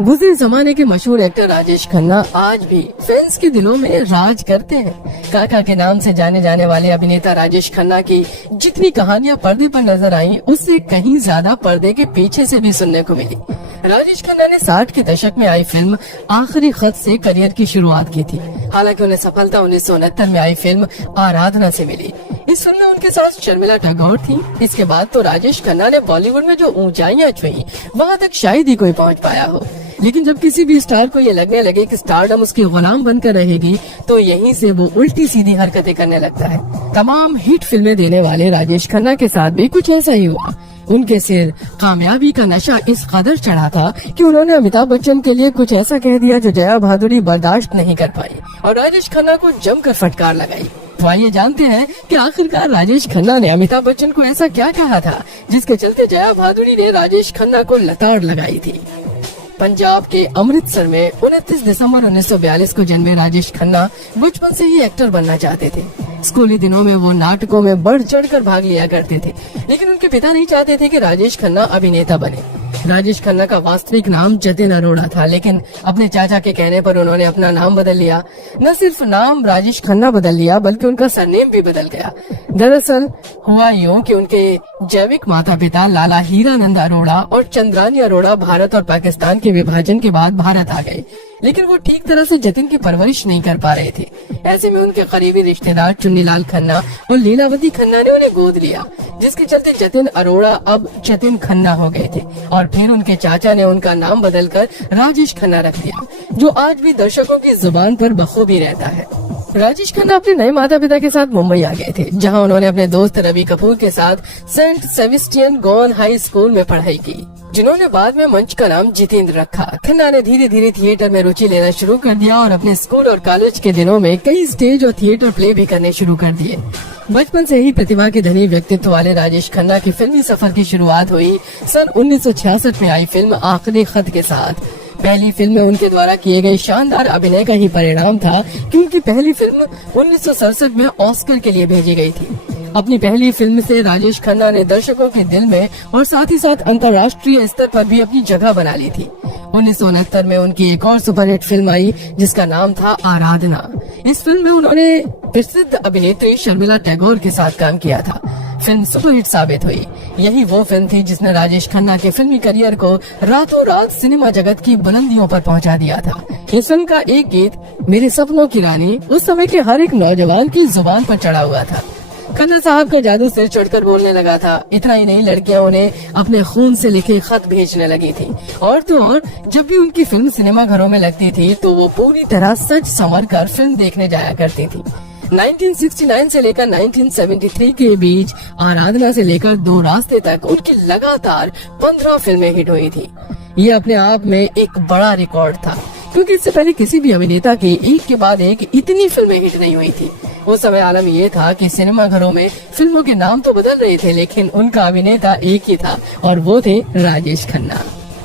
गुजरे जमाने के मशहूर एक्टर राजेश खन्ना आज भी फैंस के दिलों में राज करते हैं। काका के नाम से जाने जाने वाले अभिनेता राजेश खन्ना की जितनी कहानियां पर्दे पर नजर आईं, उससे कहीं ज्यादा पर्दे के पीछे से भी सुनने को मिली। राजेश खन्ना ने 60 के दशक में आई फिल्म आखिरी खत से करियर की शुरुआत की थी। हालांकि उन्हें सफलता 1969 में आई फिल्म आराधना से मिली। इस फिल्म में उनके साथ शर्मिला टैगोर थी। इसके बाद तो राजेश खन्ना ने बॉलीवुड में जो ऊंचाइयां छुई, वहां तक शायद ही कोई पहुंच पाया हो। लेकिन जब किसी भी स्टार को ये लगने लगे कि स्टारडम उसकी गुलाम बनकर रहेगी, तो यहीं से वो उल्टी सीधी हरकतें करने लगता है। तमाम हिट फिल्में देने वाले राजेश खन्ना के साथ भी कुछ ऐसा ही हुआ। उनके सिर कामयाबी का नशा इस कदर चढ़ा था कि उन्होंने अमिताभ बच्चन के लिए कुछ ऐसा कह दिया जो जया भादुरी बर्दाश्त नहीं कर पाई और राजेश खन्ना को जमकर फटकार लगाई। तो आइए जानते हैं कि आखिरकार राजेश खन्ना ने अमिताभ बच्चन को ऐसा क्या कहा था जिसके चलते जया भादुरी ने राजेश खन्ना को लताड़ लगाई थी। पंजाब के अमृतसर में 29 दिसंबर 1942 को जन्मे राजेश खन्ना बचपन से ही एक्टर बनना चाहते थे। स्कूली दिनों में वो नाटकों में बढ़ चढ़कर भाग लिया करते थे, लेकिन उनके पिता नहीं चाहते थे कि राजेश खन्ना अभिनेता बने। राजेश खन्ना का वास्तविक नाम जतिन अरोड़ा था, लेकिन अपने चाचा के कहने पर उन्होंने अपना नाम बदल लिया। न सिर्फ नाम राजेश खन्ना बदल लिया, बल्कि उनका सरनेम भी बदल गया। दरअसल हुआ यूं कि उनके जैविक माता पिता लाला हीरानंद अरोड़ा और चंद्रानी अरोड़ा भारत और पाकिस्तान के विभाजन के बाद भारत आ गए, लेकिन वो ठीक तरह से जतिन की परवरिश नहीं कर पा रहे थे। ऐसे में उनके करीबी रिश्तेदार चुन्नीलाल खन्ना और लीलावती खन्ना ने उन्हें गोद लिया, जिसके चलते जतिन अरोड़ा अब जतिन खन्ना हो गए थे। और फिर उनके चाचा ने उनका नाम बदलकर राजेश खन्ना रख दिया, जो आज भी दर्शकों की जुबान पर बखूबी रहता है। राजेश खन्ना अपने नए माता पिता के साथ मुंबई आ गए थे, जहां उन्होंने अपने दोस्त रवि कपूर के साथ Saint Sebastian Goan high school में पढ़ाई की, जिन्होंने बाद में मंच का नाम जितेंद्र रखा। खन्ना ने धीरे धीरे थिएटर में रुचि लेना शुरू कर दिया और अपने स्कूल और कॉलेज के दिनों में कई स्टेज और थिएटर प्ले भी करने शुरू कर दिए। बचपन से ही प्रतिभा के धनी व्यक्तित्व वाले राजेश खन्ना की फिल्मी सफर की शुरुआत हुई सन 1966 में आई फिल्म आखिरी खत के साथ। पहली फिल्म में उनके द्वारा किए गए शानदार अभिनय का ही परिणाम था कि उनकी पहली फिल्म 1967 में ऑस्कर के लिए भेजी गई थी। अपनी पहली फिल्म से राजेश खन्ना ने दर्शकों के दिल में और साथ ही साथ अंतर्राष्ट्रीय स्तर पर भी अपनी जगह बना ली थी। 1969 में उनकी एक और सुपरहिट फिल्म आई जिसका नाम था आराधना। इस फिल्म में उन्होंने प्रसिद्ध अभिनेत्री शर्मिला टैगोर के साथ काम किया था। फिल्म सुपरहिट साबित हुई। यही वो फिल्म थी जिसने राजेश खन्ना के फिल्मी करियर को रातों रात सिनेमा जगत की बुलंदियों पर पहुंचा दिया था। इस फिल्म का एक गीत मेरे सपनों की रानी उस समय के हर एक नौजवान की जुबान पर चढ़ा हुआ था। खन्ना साहब का जादू सिर चढ़कर बोलने लगा था। इतना ही नहीं, लड़कियां उन्हें अपने खून से लिखे खत भेजने लगी थी। और तो और जब भी उनकी फिल्म सिनेमा घरों में लगती थी तो वो पूरी तरह सच संवर कर फिल्म देखने जाया करती थी। 1969 से लेकर 1973 के बीच आराधना से लेकर दो रास्ते तक उनकी लगातार 15 फिल्में हिट हुई थी। ये अपने आप में एक बड़ा रिकॉर्ड था, क्योंकि इससे पहले किसी भी अभिनेता की एक के बाद एक इतनी फिल्में हिट नहीं हुई थी। उस समय आलम ये था कि सिनेमा घरों में फिल्मों के नाम तो बदल रहे थे, लेकिन उनका अभिनेता एक ही था और वो थे राजेश खन्ना।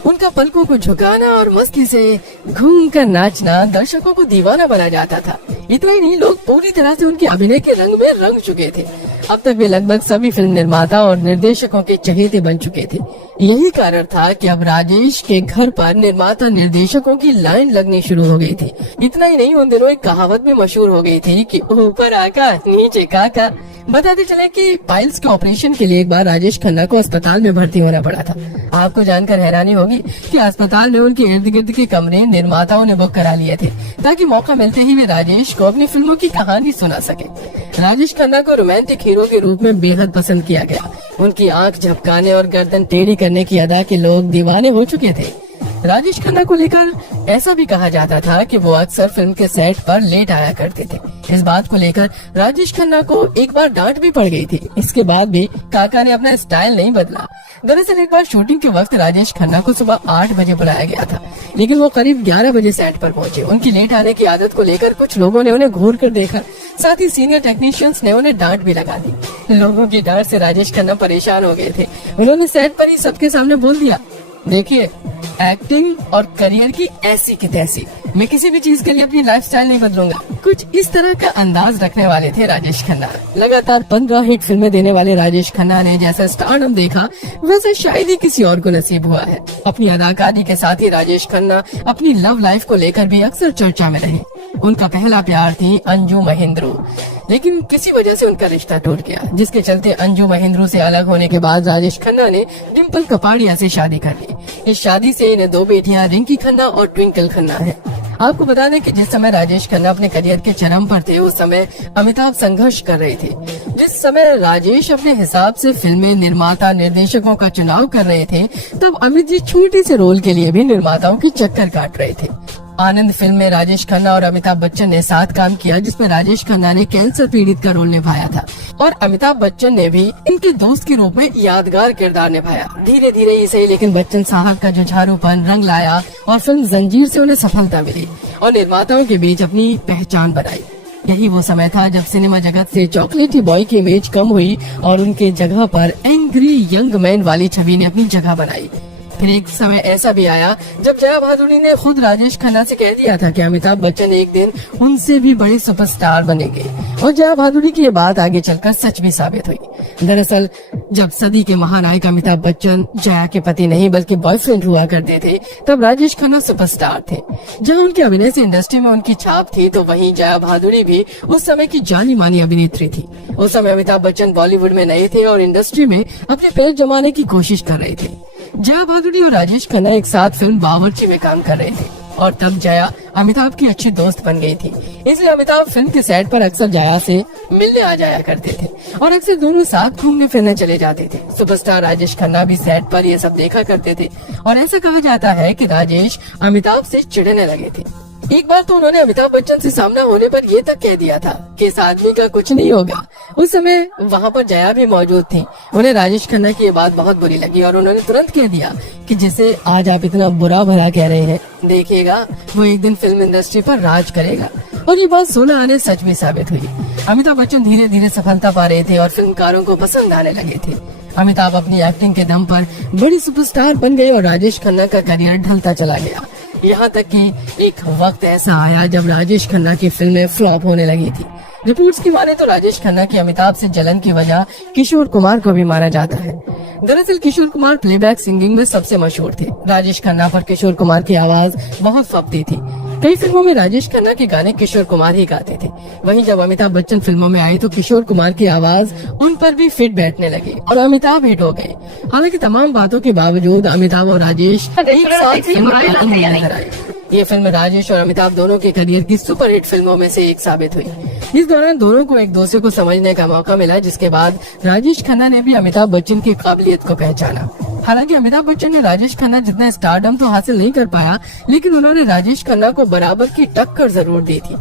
उनका पलकों को झुकाना और मस्ती से घूम कर नाचना दर्शकों को दीवाना बना जाता था। इतना ही नहीं, लोग पूरी तरह से उनके अभिनय के रंग में रंग चुके थे। अब तक वे लगभग सभी फिल्म निर्माता और निर्देशकों के चहेते बन चुके थे। यही कारण था कि अब राजेश के घर पर निर्माता निर्देशकों की लाइन लगनी शुरू हो गई थी। इतना ही नहीं, उन दिनों एक कहावत भी मशहूर हो गई थी कि ऊपर आका नीचे काका। बताते चले कि पाइल्स के ऑपरेशन के लिए एक बार राजेश खन्ना को अस्पताल में भर्ती होना पड़ा था। आपको जानकर हैरानी होगी कि अस्पताल में उनके इर्द गिर्द के कमरे निर्माताओं ने बुक करा लिए थे, ताकि मौका मिलते ही वे राजेश को अपनी फिल्मों की कहानी सुना सके। राजेश खन्ना को रोमांटिक हीरो के रूप में बेहद पसंद किया गया। उनकी आंख झपकाने और गर्दन टेढ़ी करने की अदा के लोग दीवाने हो चुके थे। राजेश खन्ना को लेकर ऐसा भी कहा जाता था कि वो अक्सर फिल्म के सेट पर लेट आया करते थे। इस बात को लेकर राजेश खन्ना को एक बार डांट भी पड़ गई थी। इसके बाद भी काका ने अपना स्टाइल नहीं बदला। दरअसल एक बार शूटिंग के वक्त राजेश खन्ना को सुबह 8 बजे बुलाया गया था, लेकिन वो करीब 11 बजे सेट पर पहुंचे। उनकी लेट आने की आदत को लेकर कुछ लोगों ने उन्हें घूर कर देखा, साथ ही सीनियर टेक्नीशियंस ने उन्हें डांट भी लगा दी। लोगों की डांट से राजेश खन्ना परेशान हो गए थे। उन्होंने सेट पर ही सबके सामने बोल दिया, देखिए एक्टिंग और करियर की ऐसी की तैसी। मैं किसी भी चीज के लिए अपनी लाइफस्टाइल नहीं बदलूंगा। कुछ इस तरह का अंदाज रखने वाले थे राजेश खन्ना। लगातार 15 हिट फिल्में देने वाले राजेश खन्ना ने जैसा स्टारडम देखा वैसा शायद ही किसी और को नसीब हुआ है। अपनी अदाकारी के साथ ही राजेश खन्ना अपनी लव लाइफ को लेकर भी अक्सर चर्चा में रहे। उनका पहला प्यार थी अंजू महेंद्रू, लेकिन किसी वजह से उनका रिश्ता टूट गया, जिसके चलते अंजू महेंद्रू से अलग होने के बाद राजेश खन्ना ने डिम्पल कपाड़िया से शादी कर ली। इस शादी से इन्हें 2 बेटियां रिंकी खन्ना और ट्विंकल खन्ना है। आपको बता दें कि जिस समय राजेश खन्ना अपने करियर के चरम पर थे उस समय अमिताभ संघर्ष कर रहे थे। जिस समय राजेश अपने हिसाब से फिल्में, निर्माता, निर्देशकों का चुनाव कर रहे थे, तब अमित जी छोटे से रोल के लिए भी निर्माताओं की चक्कर काट रहे थे। आनंद फिल्म में राजेश खन्ना और अमिताभ बच्चन ने साथ काम किया, जिसमें राजेश खन्ना ने कैंसर पीड़ित का रोल निभाया था और अमिताभ बच्चन ने भी इनके दोस्त के रूप में यादगार किरदार निभाया। धीरे धीरे ही सही, लेकिन बच्चन साहब का जुझारूपन रंग लाया और फिल्म जंजीर से उन्हें सफलता मिली और निर्माताओं के बीच अपनी पहचान बनाई। यही वो समय था जब सिनेमा जगत से चॉकलेटी बॉय की इमेज कम हुई और उनके जगह पर एंग्री यंग मैन वाली छवि ने अपनी जगह बनाई। फिर एक समय ऐसा भी आया जब जया भादुड़ी ने खुद राजेश खन्ना से कह दिया था कि अमिताभ बच्चन एक दिन उनसे भी बड़े सुपरस्टार बनेंगे और जया भादुड़ी की ये बात आगे चलकर सच भी साबित हुई। दरअसल जब सदी के महानायक अमिताभ बच्चन जया के पति नहीं बल्कि बॉयफ्रेंड हुआ करते थे, तब राजेश खन्ना सुपरस्टार थे। जहां उनके अभिनय से इंडस्ट्री में उनकी छाप थी, तो वहीं जया भादुड़ी भी उस समय की जानी मानी अभिनेत्री थी। उस समय अमिताभ बच्चन बॉलीवुड में नए थे और इंडस्ट्री में अपने पैर जमाने की कोशिश कर रहे थे। जया भादुड़ी और राजेश खन्ना एक साथ फिल्म बावर्ची में काम कर रहे थे और तब जया अमिताभ की अच्छी दोस्त बन गई थी। इसलिए अमिताभ फिल्म के सेट पर अक्सर जया से मिलने आ जाया करते थे और अक्सर दोनों साथ घूमने फिरने चले जाते थे। सुपरस्टार राजेश खन्ना भी सेट पर ये सब देखा करते थे और ऐसा कहा जाता है कि राजेश अमिताभ से चिढ़ने लगे थे। एक बार तो उन्होंने अमिताभ बच्चन से सामना होने पर ये तक कह दिया था कि इस आदमी का कुछ नहीं होगा। उस समय वहाँ पर जया भी मौजूद थी। उन्हें राजेश खन्ना की ये बात बहुत बुरी लगी और उन्होंने तुरंत कह दिया कि जिसे आज आप इतना बुरा भला कह रहे हैं, देखिएगा वो एक दिन फिल्म इंडस्ट्री पर राज करेगा। और ये बात 16 आने सच भी साबित हुई। अमिताभ बच्चन धीरे धीरे सफलता पा रहे थे और फिल्मकारों को पसंद आने लगे थे। अमिताभ अपनी एक्टिंग के दम पर बड़ी सुपरस्टार बन गए और राजेश खन्ना का करियर ढलता चला गया। यहाँ तक कि एक वक्त ऐसा आया जब राजेश खन्ना की फिल्में फ्लॉप होने लगी थी। रिपोर्ट्स की माने तो राजेश खन्ना की अमिताभ से जलन की वजह किशोर कुमार को भी माना जाता है। दरअसल किशोर कुमार प्लेबैक सिंगिंग में सबसे मशहूर थे। राजेश खन्ना पर किशोर कुमार की आवाज बहुत फबती थी। कई फिल्मों में राजेश खन्ना के गाने किशोर कुमार ही गाते थे। वहीं जब अमिताभ बच्चन फिल्मों में आए तो किशोर कुमार की आवाज उन पर भी फिट बैठने लगी और अमिताभ हिट हो गए। हालांकि तमाम बातों के बावजूद अमिताभ और राजेश एक साथ फिल्म में नजर आए। ये फिल्म राजेश और अमिताभ दोनों के करियर की सुपरहिट फिल्मों में से एक साबित हुई। इस दौरान दोनों को एक दूसरे को समझने का मौका मिला, जिसके बाद राजेश खन्ना ने भी अमिताभ बच्चन की काबिलियत को पहचाना। हालांकि अमिताभ बच्चन ने राजेश खन्ना जितना स्टारडम तो हासिल नहीं कर पाया, लेकिन उन्होंने राजेश खन्ना को बराबर की टक्कर जरूर दी थी।